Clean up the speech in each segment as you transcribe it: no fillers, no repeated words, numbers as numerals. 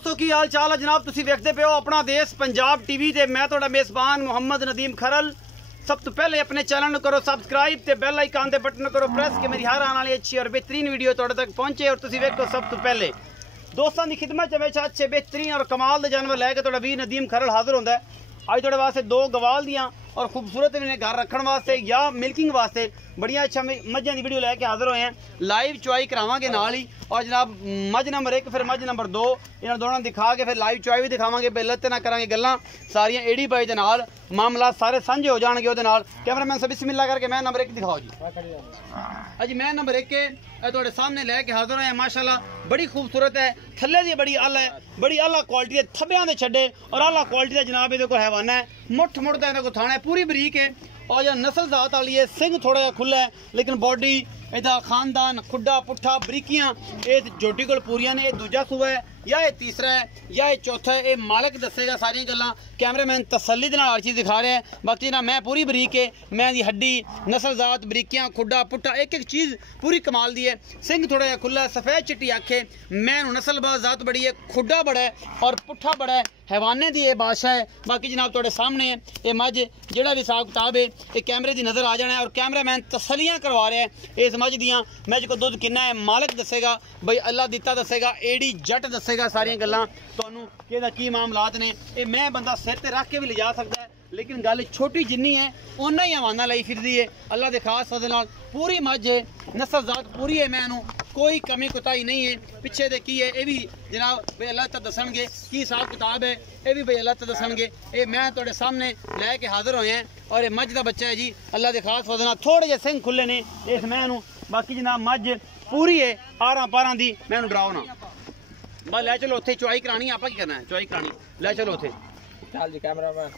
दोस्तों की हाल चाल है जनाब। तुसी देखते पे हो अपना देश पंजाब टीवी ते मैं तुहाडा मेज़बान मुहम्मद नदीम खरल। सब तो पहले अपने चैनल करो सब्सक्राइब ते बेल आइकन दे बटन करो प्रेस कि मेरी हर आने वाली अच्छी और बेहतरीन वीडियो तुहाडे तक पहुंचे और तुसी देखो सब तो पहले। दोस्तों की खिदमत हमेशा अच्छे बेहतरीन और कमाल दे जानवर लैके तुहाडा वीर नदीम खरल हाजिर होंदा है। अज तुहाडे वास्ते दो गवाल दियां और खूबसूरत घर रखने वास्ते या मिल्किंग वास्ते बढ़िया अच्छा मझां की वीडियो लैके हाजिर होए हैं। लाइव चुआई करावांगे नाल ही और जनाब मझ नंबर 1 फिर मझ नंबर 2 इन्हां दोनों दिखा के फिर लाइव चुआई भी दिखावांगे। बेलत ना करांगे गल्लां सारियां एड़ी बाई दे नाल मामला सारे साझे हो जाणगे ओहदे नाल। कैमरामैन सब बिस्मिल्लाह करके मैं नंबर 1 दिखाओ जी। अजी मैं नंबर 1 तुहाडे सामने लैके हाजिर होए हैं। माशाल्लाह बड़ी खूबसूरत है, थल्ले दी बड़ी आला है, बड़ी आला क्वालिटी है, थब्बियां दे छड्डे और आला क्वालिटी दा जनाब इहदे कोल हैवाना है। मुठ मुठ दा इहदे कोल थाना है, पूरी बरीक है और जो नस्ल जात वाली है। सिंह थोड़ा जा खुला है लेकिन बॉडी इहदा खानदान खुड्डा पुट्ठा बरीकियां ये जोटी कोल पूरियां ने। दूजा सूआ है या ये तीसरा है या ये चौथा है, ये मालिक दसेगा सारी गल्लां। कैमरामैन तसल्ली दे नाल हर चीज़ दिखा रहा है। बाकी ना मैं पूरी बरीक है, मैं दी हड्डी नस्ल जात बरीकियां खुड्डा पुट्ठा एक एक चीज़ पूरी कमाल दी है। सिंह थोड़ा जा खुला है, सफ़ेद चिट्टी अख है, मैं नस्लबाज जात बड़ी है, खुड्डा बड़ा है और पुट्ठा बड़ा है। हैवाने दी ये बादशाह है। बाकी जनाब तुहाडे सामने है ये मझ जिहड़ा भी हिसाब किताब है ये कैमरे दी नज़र आ जाना है और कैमरामैन तसलियां करवा रहा है इस मझ दियां। मझ को दुध कितना है मालिक दसेगा, भाई अल्लाह दिता दसेगा, एडी जट दसेगा सारियां गल्लां तुहानूं कि इहदा की मामलात ने। ये मैं बंदा सिर ते रख के भी ले जा सकदा है लेकिन गल छोटी जिन्नी है उन्ना ही हवाना लाई फिरदी है। अल्लाह दे खास फजल नाल पूरी मझ है, नस्ल जात पूरी है, मैं कोई कमी कुताही नहीं है। पिछे दे की है ये भी जनाब भाई अल्लाह तक दसणगे की हिसाब किताब है, ये भी भाई अल्लाह तक दसणगे। ये मैं तुहाडे सामने लैके हाजिर होए हैं और ये मझ का बच्चा है जी। अल्लाह दे खास फजल नाल थोड़े जे सिंह खुले ने इस मैं बाकी जनाब मझ पूरी है आरां पारां दी। मैं डराओ ना बस लै चलो उत्थे चुआई करानी है। आपा की करना है चुआई करानी, लै चलो उत्थे चल जी। कैमरामैन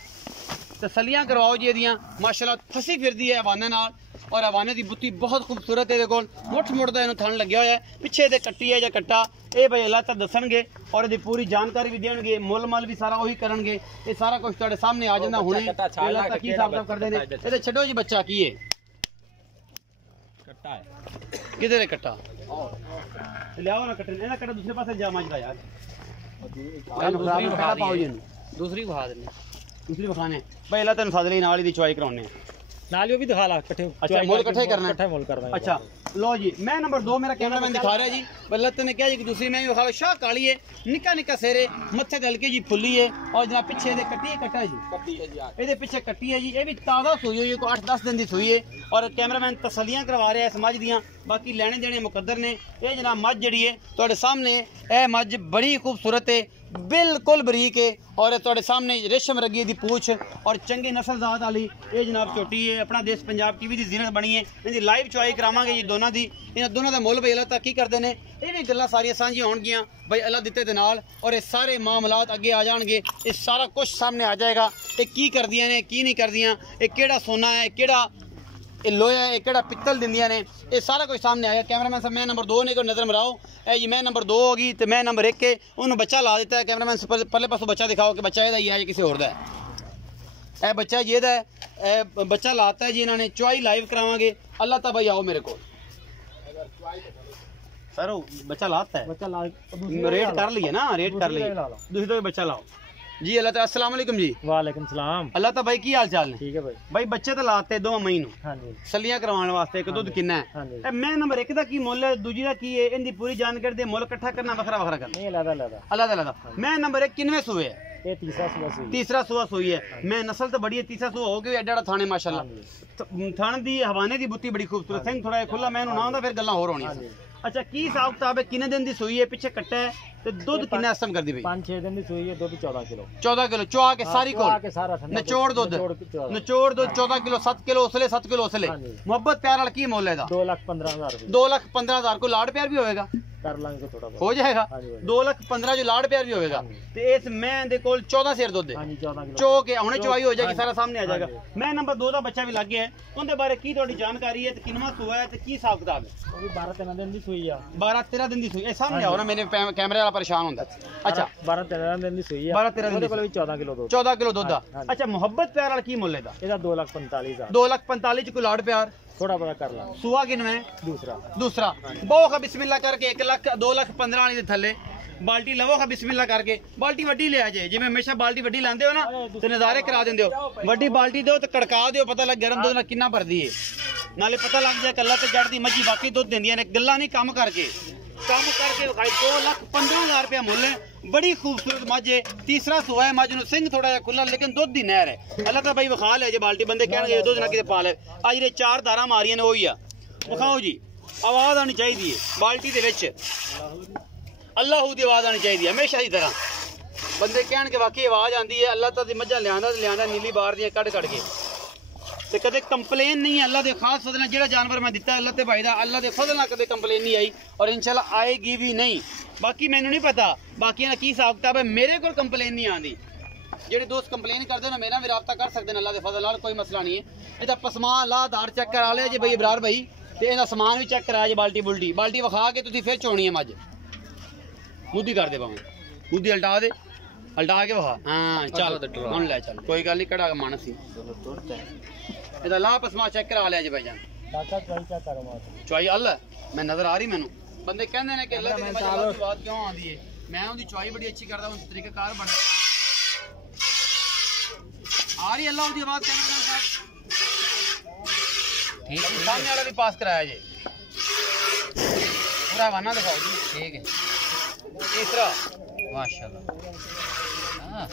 तसलियां करवाओ जी एदियां। माशाल्लाह फसी फिरदी है हवाने नाल और हवाने की बुत्ती बहुत खूबसूरत है। कोल मुठ मुठ दा इहनूं थन लग्या होया है। पिछे दे कट्टी है या कट्टा ये भाई अल्लाह तक दसणगे और इहदी पूरी जानकारी भी देणगे, मुल मल भी सारा वही करनगे। ये सारा कुछ तुहाडे सामने आ जांदा हुणे। अल्लाह तक की हिसाब करदे ने। इहदे छड्डो जी बच्चा की है कट्टा है किधर है कट्टा लियाओ ना कट्टे ना कट्टा दूसरे पासे जा मजदा यार दूसरी बहा देने दूसरी बखाने भाई अल्लाह तेन सादली नाल ही दी चुआई कराउने नालियो भी दिखा ला इकट्ठे। अच्छा मोल इकट्ठे करना है, मोल करना है। अच्छा लो जी मैं नंबर 2 मेरा कैमरामैन दिखा रहा है जी। बल्लत ने कहा जी कि दूसरी मैं भी दिखा लो। शाह काली है, निक्का निक्का सेरे, मत्थे ते हल्की जी फुल्ली है और जनाब पिछे दे कट्टी कट्टा है जी। कट्टी है जी, ਇਹਦੇ ਪਿੱਛੇ ਕੱਟੀ है जी। ये भी ताज़ा सूई हुई है, कोई 8-10 दिन की सूई है और कैमरामैन तसलियां करवा रहा है इस मझ दियां। बाकी लेने देने मुकद्दर ने। ये जनाब मझ जी है तुहाडे सामने यह मझ बड़ी खूबसूरत है, बिल्कुल बरीक है और तुहाडे सामने रेशम रगी दी पूछ और चंगे नस्ल जात वाली ये जनाब छोटी है। अपना देश पंजाब टीवी की जीनत बनी है। इनकी लाइव चुआई करावांगे जी दोनों की। इन्होंने दोनों का मुल भाई अल्लाह तक की करते हैं। ये भी गल्लां सारियां सांझियां होणगियां भाई अल्लाह दिते दे नाल और ये सारे मामलात अगे आ जाएंगे। ये सारा कुछ सामने आ जाएगा। ये की करदियां ने की नहीं करदियां, ये केड़ा सोना है केड़ा ये लोहा है केड़ा पित्तल दिंदियां ने, ये सारा कुछ सामने आया। कैमरामैन साहब मैं नंबर 2 ने को नज़र मराओ। ए जी मैं नंबर 2 होगी तो मैं नंबर 1 के उन्होंने बच्चा ला देता है। कैमरामैन से पहले पासों बच्चा दिखाओ कि बच्चा ये है किसी होर दा है। ए बच्चा ये है बच्चा लाता है जी। इन्होंने चुआई लाइव करावांगे। अल्लाह ता भाई आओ मेरे को सर बच्चा लाता है, बच्चा ला रेट कर लिए ना, रेट कर लिए दूसरी तो बच्चा लाओ जी। अल्लाह ताला अस्सलाम वालेकुम जी। वालेकुम सलाम। अल्लाह ता भाई की हाल चाल ने? ठीक है भाई। भाई बच्चे तो लाते 2 महीनों हां जी सलियां करवाने वास्ते एक दुध कितना है? मैं नंबर 1 दा की मुੱਲ है, दूजी दा की है, इनदी पूरी जानकारी दे मुੱਲ इकट्ठा करना वखरा वखरा करना नहीं अलग-अलग। मैं नंबर 1 किनवे सूए है? ये तीसरा सूआ सूई है। मैं नस्ल तो बड़ी है, तीसरा सूआ हो गया एडा थाने माशाल्लाह। थाने दी हवाने दी बुत्ती बड़ी खूबसूरत, सिंह थोड़ा खुला मैं ना होंदा फिर गल्लां होर होनी। अच्छा की हिसाब किताब है? किन्ने दिन दी सूई है? पिछे कट्टा है ते दुध किन्ना इस टाइम करदी भाई? 5-6 दिन दी सूई है, दुध 14 किलो चुआ के सारी को निचोड़ दुध 14 किलो 7 किलो उसले 7 किलो उसले। मोहब्बत प्यार वाला की मुੱਲ है दा? 2,15,000 2,15,000 को लाड़ प्यार भी होएगा कर लांगे थोड़ा हो जाएगा। 2,15,000 जो लाड़ प्यार भी होएगा ते इस मैं दे कोल 14 सेर दुध है चो के हुणे चुआई हो जाएगी, सारा सामने आ जाएगा। मैं नंबर 2 दा बच्चा भी लग गया है, उनके बारे की थोड़ी जानकारी है ते किनवा सूआ है ते की हिसाब किताब है? 12-13 दिन दी सूई है। 12-13 दिन दी सूई है। सामने आओ ना, मेरे कैमरे वाला परेशान होंदा। अच्छा 12-13 दिन दी सूई है। 12-13 दिन कोल भी 14 किलो दुध। अच्छा मोहब्बत प्यार वाला की मुੱਲ है दा? ਇਹਦਾ 2,45,000 2,45,000 को लाड़ प्यार थोड़ा बड़ा कर ला। सुआ किनवे? दूसरा। बहुत बिस्मिल्लाह करके 1 लाख 2,15,000 वाली थले बाल्टी लवो खा बिस्मिल्लाह करके, बाल्टी वड्डी ले आजे, जिवें हमेशा बाल्टी वड्डी लांदे हो ना ते नज़ारे करा देंदे हो, वड्डी बाल्टी दो ते कड़का दियो, पता लग गर्म दुध किन्ना भरदी है, नाले पता लग जाए कल्ला ते जड़दी मच्छी बाकी दुध देंदियां ने, गल्ला नहीं काम करके विखाई। 2,15,000 रुपया मुल है, बड़ी खूबसूरत मझ है, तीसरा सुआ है, मझ नूं सिंह थोड़ा जिहा खुला लेकिन दुध दी नहर है। अल्लाह का भाई विखा ले जे बाल्टी, बंदे कहणगे दुध ना किते पा ले, अज जेहड़े 4 धारा मारियां ने ओही आ, विखाओ जी, आवाज़ आनी चाहिए बाल्टी दे विच, अल्लाह दी आवाज़ आनी चाहिए हमेशा की तरह, बंदे कहणगे वाकई आवाज़ आती है, अल्लाह ताला दी मझां लियांदा नीली बार दियां कड़ के ते कदे कंप्लेन नहीं है। अल्लाह दे खास फजल जेड़ा जानवर मैं दिता अल्लाह ते भाई दा, अल्लाह दे फजल नाल कदे कंप्लेन नहीं आई और इंशाल्लाह आएगी भी नहीं। बाकी मैनू नहीं पता बाकी ना की हिसाब किताब है, मेरे को कंप्लेन नहीं आती, जेडे दोस्त कंप्लेन करते ना मेरा भी रब्ता कर सकते हैं, अल्लाह दे फजल नाल कोई मसला नहीं है। इहदा पसमा ला धार चेक करा लिया जे भाई इब्रार भाई, ते इहदा समान भी चेक कराया जे, बाल्टी बाल्टी विखा के तुसीं फिर चोनी है मझ, मुद्दी कर दे भावें, मुद्दी उल्टा दे, उल्टा के विखा, हाँ चल हुण ले चल, कोई गल नहीं, कड़ा मन सी इहदा ला पसमा चेक करा लिया जी भाईजान, चुआई अल्लाह मैं नजर आ रही मैनू, बंदे कहंदे ने कि अल्लाह दी बात क्यों आंदी है, मैं उनकी चुआई बड़ी अच्छी करदा हूं, तरीकाकार बड़ा आ रही अल्लाह दी आवाज, कैमरामैन साहब ठीक है, सामने वाला भी पास कराया जी, पूरा हवाना दिखाओ जी, ठीक है। तीसरा माशाल्लाह, हां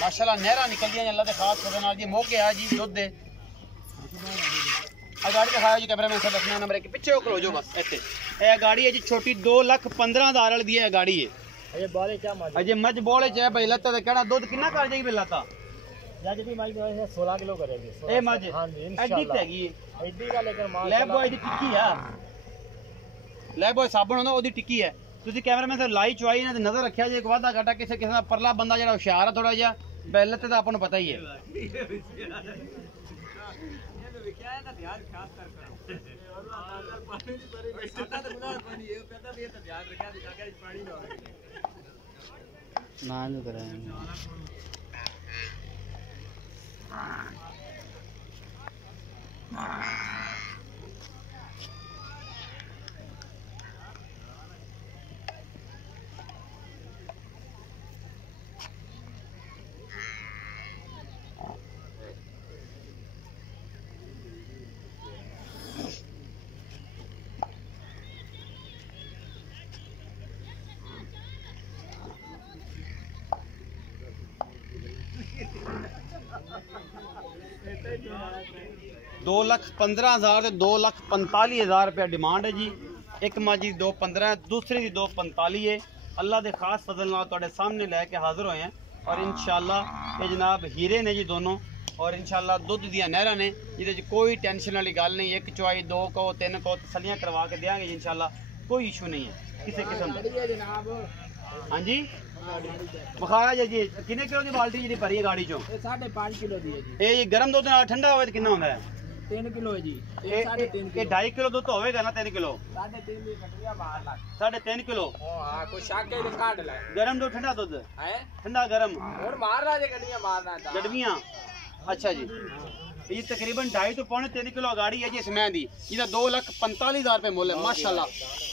माशाल्लाह नहरा निकलदियां अल्लाह दे खास फजल नाल जी, मौके आ जी दुध दे गाड़ी दिखाया जी, कैमरामैन साहब अपना नंबर के पीछे खलो जो बस इत्थे, ए गाड़ी है जी छोटी 2,15,000 वाली दी है गाड़ी है, अजे मझ बोले च है भाई लत्ता ते कहना दुध कितना कर जाएगी लत्ता, यार जी भाई 16 किलो करेगी, ए मझ एडी हैगी एडी का, लेकिन ले बॉय दी टिक्की है, ले बॉय साबण होंदा ओदी टिक्की है, तुसी कैमरामैन साहब लाई चुआई ना नजर रखिया जे, एक वादा घाटा किसे किसे परला बंदा जेड़ा होशियार है थोड़ा जिहा बैलत ते आपको पता ही है, दो लख 15,000 से 2,45,000 रुपया डिमांड है जी, एक माजी 2,15 दूसरी दी 2,45 है, अल्लाह के खास फजल नाल तुहाडे सामने लैके हाजिर होए हैं, और इंशाअल्लाह ये जनाब हीरे ने जी दोनों, और इंशाअल्लाह दुध दियां नहरां ने जिहदे कोई टेंशन वाली गल नहीं, एक चुआई 2 को 3 को तसलियां करवा के देंगे इंशाअल्लाह, कोई इशू नहीं है किसी किस्म का। हाँ जी बखाया जी, कितने किलो की बाल्टी जी भरी है गाड़ी चो? 5.5 किलो दी है जी। ये गर्म दुध नाल ठंडा होवे तो कितना होंदा है? 3 किलो है जी। 2.5 किलो दुध तो होवेगा ना? 3 किलो 3.5 की कटरिया बाहर ला 3.5 किलो। हां कोई शाक के काट ले गर्म दुध ठंडा दुध है, ठंडा गरम और मार रहा है गड्डियां मारना था गडवियां। अच्छा जी, ये तकरीबन 2.5 तो 3 किलो गाड़ी है जी इसमें दी, जिसका 2,45,000 रुपए मुल है माशाल्लाह।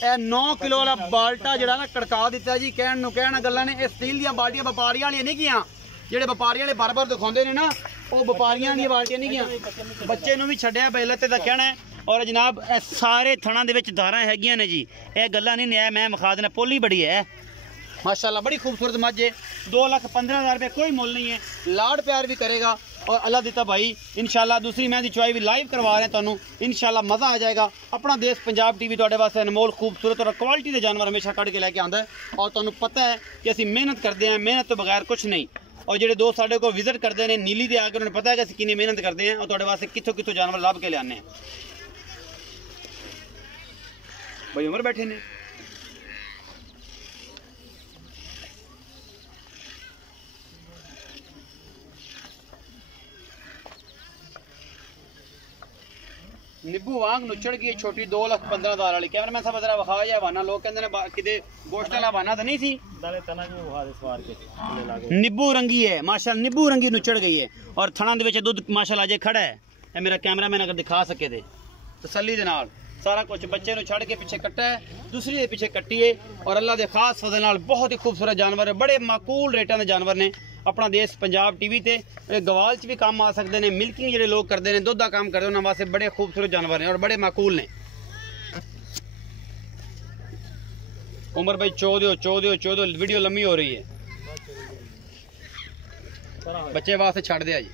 ए 9 किलो वाला बाल्टा जड़ा ना कड़का दिता जी, कहना गल्लां ने, स्टील दी बाल्टियां व्यापारियां वाली नहीं कियां, जेडे व्यापारियां वाले बार-बार दिखाउंदे ने ना, वो व्यापारियां दी बाल्टियां नहीं कियां, बच्चे नूं भी छड्डिया बेलते दा कहना है। और जनाब सारे थणा दे विच धारां हैगियां ने जी, ये गल्लां नहीं ने, मैं विखा देना, पोली बड़ी है माशाल्लाह, बड़ी खूबसूरत मझ है। 2,15,000 रुपये कोई मुल नहीं है, लाड़ प्यार भी करेगा और अल्लाह दिता भाई इंशाल्लाह। दूसरी मैं दी चुआई भी लाइव करवा रहे हैं तुहानू, इंशाल्लाह मज़ा आ जाएगा। अपना देश पंजाब टीवी तुहाडे वास्ते अनमोल खूबसूरत और क्वालिटी के जानवर हमेशा कढ़ के लैके आंदा है, और तुहानू पता है कि असीं मेहनत करते हैं, मेहनत तो बगैर कुछ नहीं। और जेडे दोस्त साडे को विजिट करते हैं नीली दे आके, उन्हें पता है कि असीं कितनी मेहनत करते हैं और तुहाडे वास्ते कित्थों कित्थों जानवर लभ के लियाने हैं। भाई उमर बैठे ने, निब्बू वांग नुचड़ की छोटी 2,15,000 वाली। कैमरामैन साहब जरा विखा जाए हवाना, लोग कहते हैं किते गोश्त वाला हवाना तो नहीं सी, निब्बू रंगी है माशाल्लाह, निब्बू रंगी नुचड़ गई है और थणा दे विच दुध माशाल्लाह जे खड़ा है। ये मेरा कैमरामैन अगर दिखा सके दे तसल्ली दे नाल, सारा कुछ बच्चे ने छड़ के पीछे कट्टा है, दूसरी के पीछे कट्टी है और अल्लाह के खास फजल नाल बहुत ही खूबसूरत जानवर है, बड़े माकूल रेटां दे जानवर ने। अपना देश पंजाब टीवी ते गवाल च भी काम आ सकते हैं, मिल्किंग जिहड़े लोग करते हैं, दुध का काम करते हैं, उन्होंने वास्ते बड़े खूबसूरत जानवर ने और बड़े माकूल ने। उमर भाई 14 वीडियो लंबी हो रही है, बच्चे वास्ते छड़ दिया जी।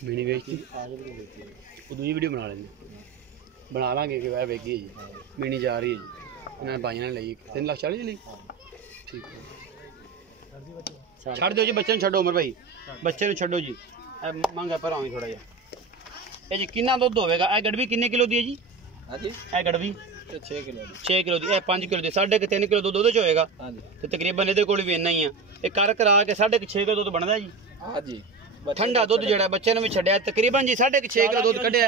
मिनी बेचती दूसरी वीडियो बना लेंगे, बना लाँगे कि वह वेगी है जी। मिनी जा रही है जी, इन्होंने भाई ने ली 3 लाख 40 ली। ठीक है छड़ दो जी, बच्चे छो उमर भाई, बच्चे छो जी। मंगा पर आऊँ थोड़ा जहा ये जी किन्ना दुध होगा। यह गड़वी किन्ने किलो दी है जी? यह गड़वी 6 किलो दी, 5 किलो दी, 3.5 किलो दुध ਉਹਦੇ ਚ ਹੋਏਗਾ ਤੇ ਤਕਰੀਬਨ ਇਹਦੇ ਕੋਲ ਵੀ ਇੰਨਾ ਹੀ ਆ। ਇਹ ਕਰ ਕਰਾ ਕੇ 6.5 ਕਿਲੋ ਦੁੱਧ ਬਣਦਾ ਜੀ। ਹਾਂ ਜੀ ठंडा दुध जड़ा बच्चे ने भी छड़िया तकरीबन जी 6.5 किलो दुध कढ़िया।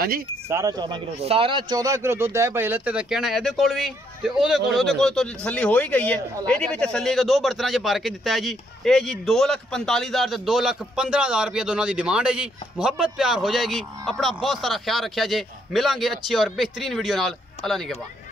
हाँ जी सारा 14 किलो दुध है भाई लत्ते दा कहना ਇਹਦੇ ਕੋਲ भी ਤੇ ਉਹਦੇ ਕੋਲ तो तसल्ली हो ही गई है। ਇਹਦੀ भी तसल्ली के 2 बर्तना च भर के दिता है जी। ये जी 2,45,000 ਤੇ 2,15,000 रुपया दोनों की डिमांड है जी। मुहब्बत प्यार हो जाएगी। अपना बहुत सारा ख्याल रखा जे, मिलांगे अच्छी और बेहतरीन वीडियो नाल। अल्लाह निगहबान।